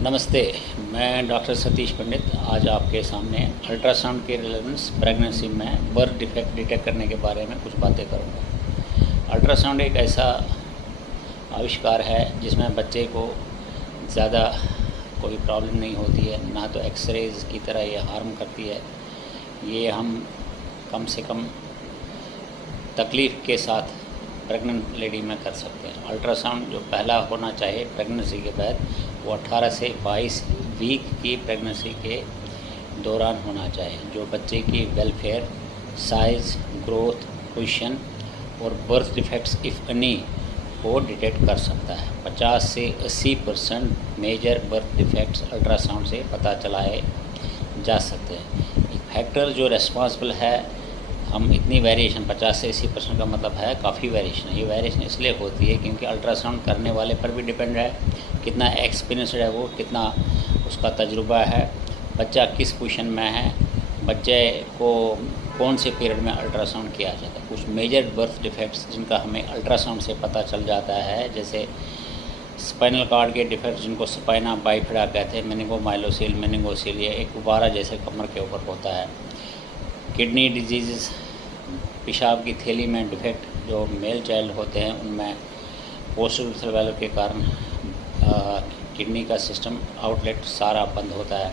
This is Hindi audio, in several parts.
नमस्ते, मैं डॉक्टर सतीश पंडित आज आपके सामने अल्ट्रासाउंड के रिलेवेंस प्रेगनेंसी में बर्थ डिफेक्ट डिटेक्ट करने के बारे में कुछ बातें करूँगा। अल्ट्रासाउंड एक ऐसा आविष्कार है जिसमें बच्चे को ज़्यादा कोई प्रॉब्लम नहीं होती है, ना तो एक्सरेज की तरह ये हार्म करती है। ये हम कम से कम तकलीफ़ के साथ प्रेग्नेंट लेडी में कर सकते हैं। अल्ट्रासाउंड जो पहला होना चाहिए प्रेगनेंसी के बाद, वो 18 से 22 वीक की प्रेगनेंसी के दौरान होना चाहिए, जो बच्चे की वेलफेयर, साइज़, ग्रोथ, पोजीशन और बर्थ डिफेक्ट्स इफ़ एनी को डिटेक्ट कर सकता है। 50 से 80% मेजर बर्थ डिफेक्ट्स अल्ट्रासाउंड से पता चलाए जा सकते हैं। एक फैक्टर जो रेस्पॉन्सिबल है, हम इतनी वेरिएशन 50 से 80% का मतलब है काफ़ी वेरिएशन है। ये वेरिएशन इसलिए होती है क्योंकि अल्ट्रासाउंड करने वाले पर भी डिपेंड है, कितना एक्सपीरियंस है वो, कितना उसका तजुर्बा है, बच्चा किस पोजीशन में है, बच्चे को कौन से पीरियड में अल्ट्रासाउंड किया जाता है। कुछ मेजर बर्थ डिफेक्ट्स जिनका हमें अल्ट्रासाउंड से पता चल जाता है, जैसे स्पाइनल कार्ड के डिफेक्ट जिनको स्पाइना बाइफिडा कहते हैं, मेनिंगोमाइलोसिल, मेनिंगोसिल, ये एक गुब्बारा जैसे कमर के ऊपर होता है। किडनी डिजीज़, पेशाब की थैली में डिफेक्ट जो मेल चाइल्ड होते हैं उनमें पोस्टीरियर वेलर के कारण किडनी का सिस्टम आउटलेट सारा बंद होता है।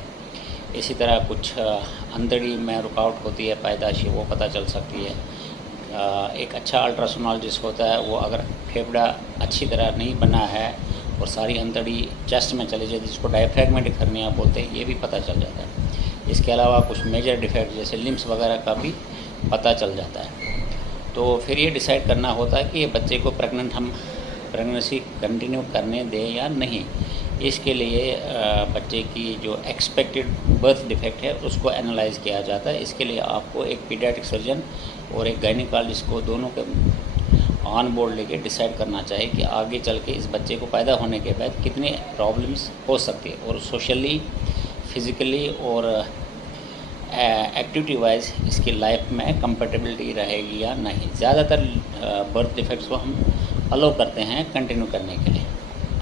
इसी तरह कुछ अंतड़ी में रुकावट होती है पैदाशी, वो पता चल सकती है। एक अच्छा अल्ट्रासोनोलॉजिस्ट होता है, वो अगर फेफड़ा अच्छी तरह नहीं बना है और सारी अंतड़ी चेस्ट में चली जाती है, जिसको डायफ्रैगमेटिक हर्निया बोलते हैं, ये भी पता चल जाता है। इसके अलावा कुछ मेजर डिफेक्ट जैसे लिम्स वगैरह का भी पता चल जाता है। तो फिर ये डिसाइड करना होता है कि ये बच्चे को प्रेगनेंसी कंटिन्यू करने दें या नहीं। इसके लिए बच्चे की जो एक्सपेक्टेड बर्थ डिफेक्ट है उसको एनालाइज़ किया जाता है। इसके लिए आपको एक पीडियाट्रिक सर्जन और एक गायनिकोलॉजिस्ट को दोनों के ऑन बोर्ड लेके डिसाइड करना चाहिए कि आगे चल के इस बच्चे को पैदा होने के बाद कितने प्रॉब्लम्स हो सकती है और सोशली, फिज़िकली और एक्टिविटी वाइज इसकी लाइफ में कंपेटेबिलिटी रहेगी या नहीं। ज़्यादातर बर्थ डिफेक्ट्स को हम अलो करते हैं कंटिन्यू करने के लिए।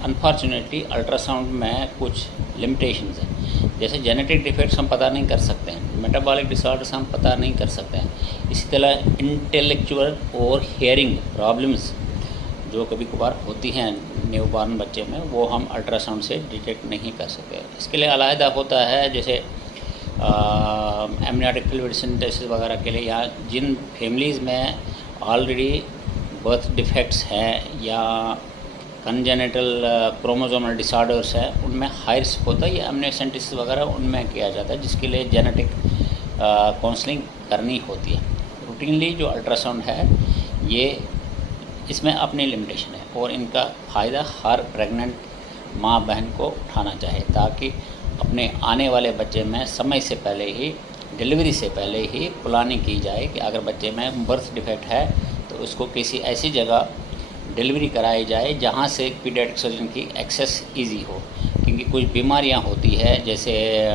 अनफॉर्चुनेटली अल्ट्रासाउंड में कुछ लिमिटेशंस हैं, जैसे जेनेटिक डिफेक्ट्स हम पता नहीं कर सकते हैं, मेटाबॉलिक डिसऑर्डर्स हम पता नहीं कर सकते हैं। इसी तरह इंटेलेक्चुअल और हियरिंग प्रॉब्लम्स जो कभी कभार होती हैं न्यूबॉर्न बच्चे में, वो हम अल्ट्रासाउंड से डिटेक्ट नहीं कर सकते। इसके लिए अलग होता है, जैसे एमनियोटिक फ्लूइड सिंथेसिस वगैरह के लिए, या जिन फैमिलीज़ में ऑलरेडी बर्थ डिफेक्ट्स हैं या कंजेनिटल क्रोमोसोमल डिसऑर्डर्स हैं, उनमें हाई रिस्क होता है। ये एमनियोसेंटेसिस वगैरह उनमें किया जाता है, जिसके लिए जेनेटिक काउंसलिंग करनी होती है। रूटीनली जो अल्ट्रासाउंड है ये इसमें अपनी लिमिटेशन है और इनका फ़ायदा हर प्रेग्नेंट माँ बहन को उठाना चाहिए, ताकि अपने आने वाले बच्चे में समय से पहले ही, डिलीवरी से पहले ही प्लानिंग की जाए कि अगर बच्चे में बर्थ डिफेक्ट है तो उसको किसी ऐसी जगह डिलीवरी कराई जाए जहाँ से पीडियाट्रिक सर्जन की एक्सेस इजी हो। क्योंकि कुछ बीमारियाँ होती है जैसे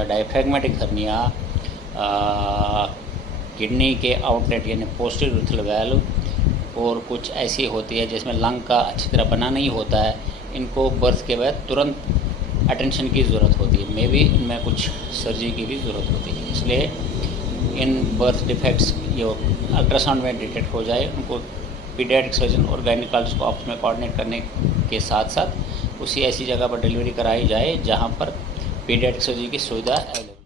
डायफ्रैगमेटिक हर्निया, किडनी के आउटलेट यानी पोस्टीरियर वेल्व, और कुछ ऐसी होती है जिसमें लंग का अच्छी तरह बना नहीं होता है। इनको बर्थ के बाद तुरंत अटेंशन की ज़रूरत होती है, मे बी इनमें कुछ सर्जरी की भी ज़रूरत होती है। इसलिए इन बर्थ डिफेक्ट्स जो अल्ट्रासाउंड में डिटेक्ट हो जाए, उनको पीडियाट्रिक सर्जन और गायनिकोलॉजिस्ट को आपस में कोऑर्डिनेट करने के साथ साथ उसी ऐसी जगह पर डिलीवरी कराई जाए जहाँ पर पीडियाट्रिक सर्जरी की सुविधा अवेलेबल।